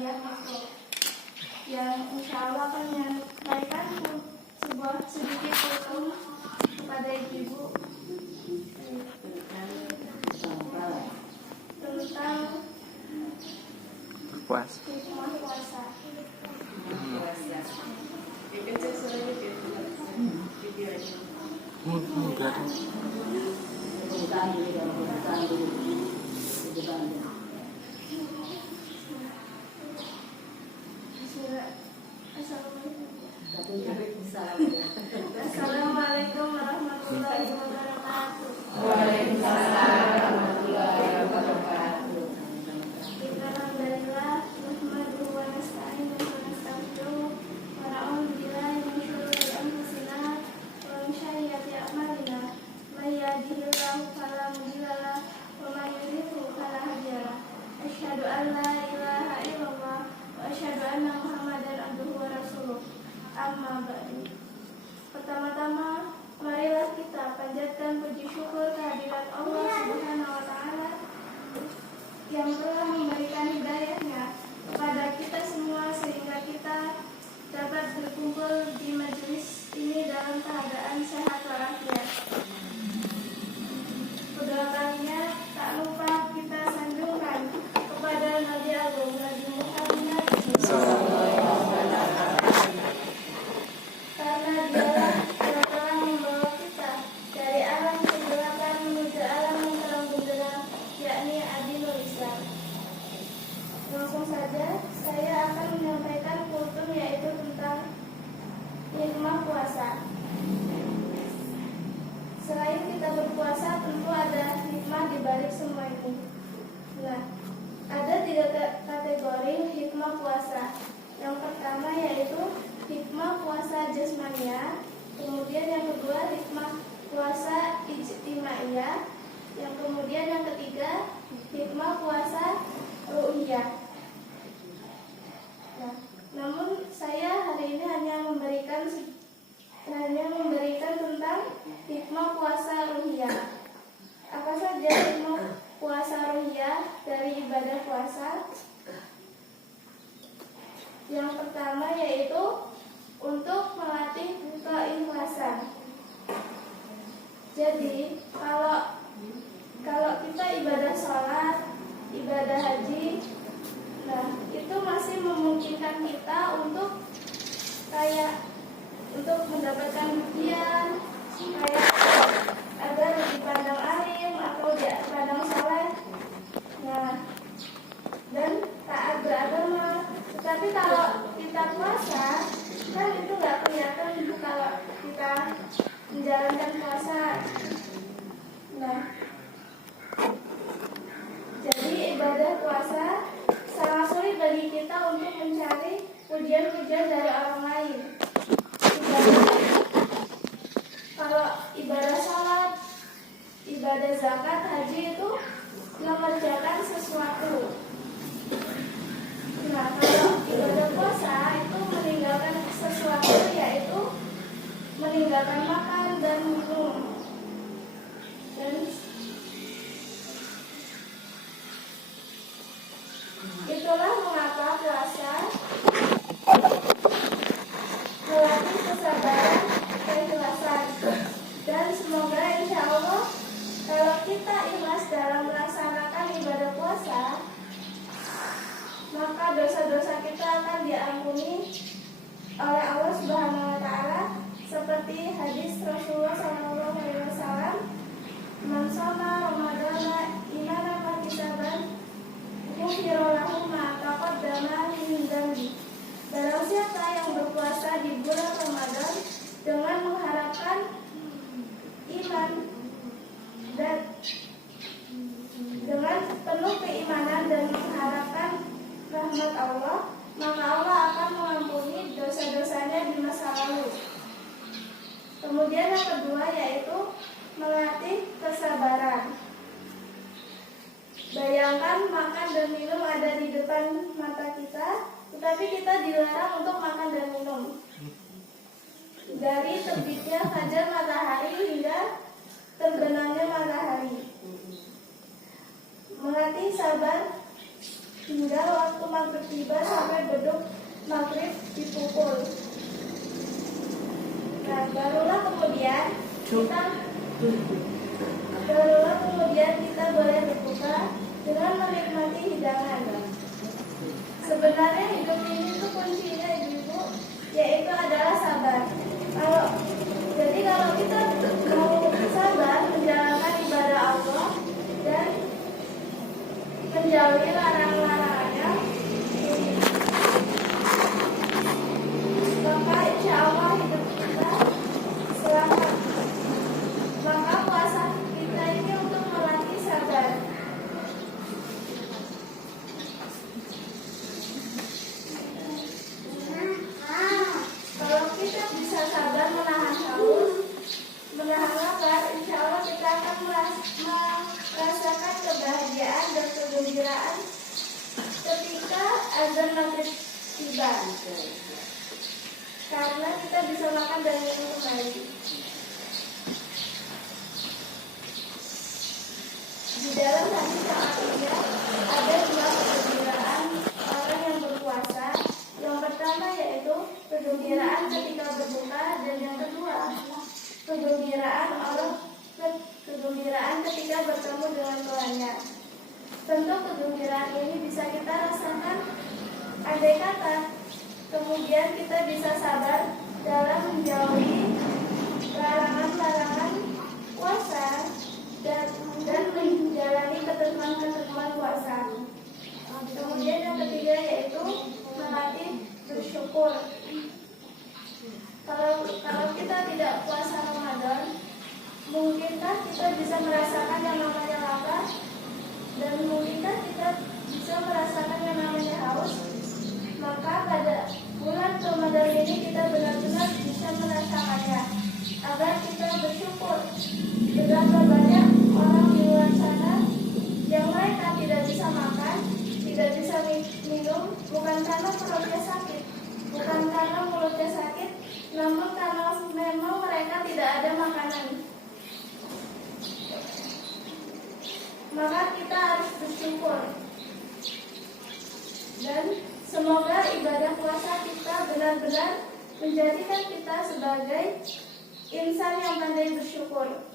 hadiah makhluk yang insya Allah akan menyampaikan sebuah sedikit kultum kepada ibu-ibu tentang hikmah puasa. Assalamualaikum warahmatullahi wabarakatuh. Waalaikumsalam warahmatullahi wabarakatuh. Alhamdulillah, nahmaduhu wa nasta'inuhu wa nastaghfiruh wa na'udzu billahi min shururi anfusina wa min sayyiati a'malina. May yahdihillahu fala mudilla lahu wa may yudlil fala hadiya lahu. Asyhadu an la ilaha illallah wa asyhadu anna Muhammadan abduhu wa rasuluh. Amma ba'du. Pertama-tama, marilah kita panjatkan puji syukur kehadirat Allah Subhanahu wa taala yang telah memberikan hidayahnya kepada kita semua sehingga kita dapat berkumpul di majelis ini dalam keadaan sehat walafiat. Kedua kalinya tak lupa kita sanjungkan kepada Nabi Agung Nabi Muhammad karena dialah yang telah membawa kita dari alam kegelapan menuju alam yang terang benderang, yakni adilul Islam. Langsung saja saya akan menyampaikan kultum yaitu tentang hikmah puasa. Selain kita berpuasa, tentu ada hikmah di balik semua ini. Nah, ada 3 kategori hikmah puasa. Yang pertama yaitu hikmah puasa jasmania, kemudian yang kedua hikmah puasa ijtimaiyah, yang kemudian yang ketiga hikmah puasa ru'iyah. Nah, namun saya hari ini hanya memberikan tentang hikmah puasa ru'iyah. Apa saja hikmah puasa ru'iyah dari ibadah puasa? Yang pertama yaitu untuk melatih keikhlasan. Jadi kalau kita ibadah sholat, ibadah haji, nah itu masih memungkinkan kita untuk mendapatkan pujian, agar dipandang alim atau dipandang saleh, nah dan taat beragama. Tetapi kalau kita puasa, kan itu nggak kelihatan kalau kita menjalankan puasa. Nah, jadi ibadah puasa sangat sulit bagi kita untuk mencari pujian-pujian dari orang lain. Kalau ibadah sholat, ibadah zakat, haji itu mengerjakan sesuatu. Nah, kalau ibadah puasa itu meninggalkan sesuatu, yaitu meninggalkan makan dan minum. Dan itulah mengapa puasa melatih kesabaran, keikhlasan. Dan semoga insya Allah kalau kita ikhlas dalam melaksanakan ibadah puasa, maka dosa-dosa kita akan diampuni oleh Allah Subhanahu wa taala seperti hadis Rasulullah SAW, "Man shoma Ramadana imanan wa ihtisaban, ghufira lahu ma taqaddama min dzambi." Barang siapa yang berpuasa di bulan Ramadan dengan mengharapkan iman dan dengan penuh keimanan dan mengharapkan rahmat Allah, maka Allah akan mengampuni dosa-dosanya di masa lalu. Kemudian yang kedua yaitu melatih kesabaran. Bayangkan makan dan minum ada di depan mata kita, tetapi kita dilarang untuk makan dan minum. Dari terbitnya fajar matahari hingga terbenamnya matahari. Melatih sabar hingga waktu maghrib tiba sampai beduk maghrib dipukul. Nah, barulah kemudian kita boleh berbuka dengan menikmati hidangan. Sebenarnya hidup ini itu kuncinya ibu-ibu, yaitu adalah sabar. Jadi kalau kita mau sabar menjalankan ibadah Allah dan menjauhi larangan-larangannya, maka insya Allah hidup kita selamat. Maka puasa kita ini untuk melatih sabar. Kalau kita bisa sabar menahan haus, menahan lapar, insya Allah kita akan merasakan kebahagiaan dan kegembiraan ketika azan maghrib tiba. Karena kita bisa makan dan minum kembali. Di dalam hadis yang ketiga ada dua kegembiraan orang yang berpuasa. Yang pertama yaitu kegembiraan ketika berbuka, dan yang kedua kegembiraan ketika bertemu dengan Tuhannya. Tentu kegembiraan ini bisa kita rasakan andai kata kemudian kita bisa sabar dalam menjauhi larangan-larangan puasa dan menjalani ketentuan-ketentuan puasa. Kemudian yang ketiga yaitu melatih bersyukur. Kalau kita tidak puasa Ramadan, mungkinkah kita bisa merasakan yang namanya lapar, dan mungkinkah kita bisa merasakan yang namanya haus? Maka pada bulan Ramadan ini kita benar-benar bisa merasakannya, agar kita bersyukur. Betapa banyak orang di luar sana yang mereka tidak bisa makan, tidak bisa minum, bukan karena perutnya sakit, bukan karena mulutnya sakit, namun karena memang mereka tidak ada makanan. Maka kita harus bersyukur. Dan semoga ibadah puasa kita benar-benar menjadikan kita sebagai insan yang pandai bersyukur.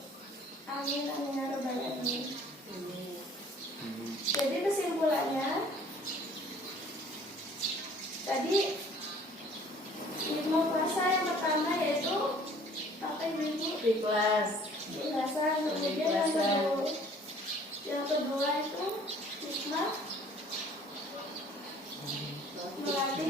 Amin, amin, ya rabbal alamin. Jadi kesimpulannya, tadi ilmu puasa yang pertama yaitu apa ibu? Ikhlas. Ikhlasan. Kemudian yang kedua itu hikmah, melatih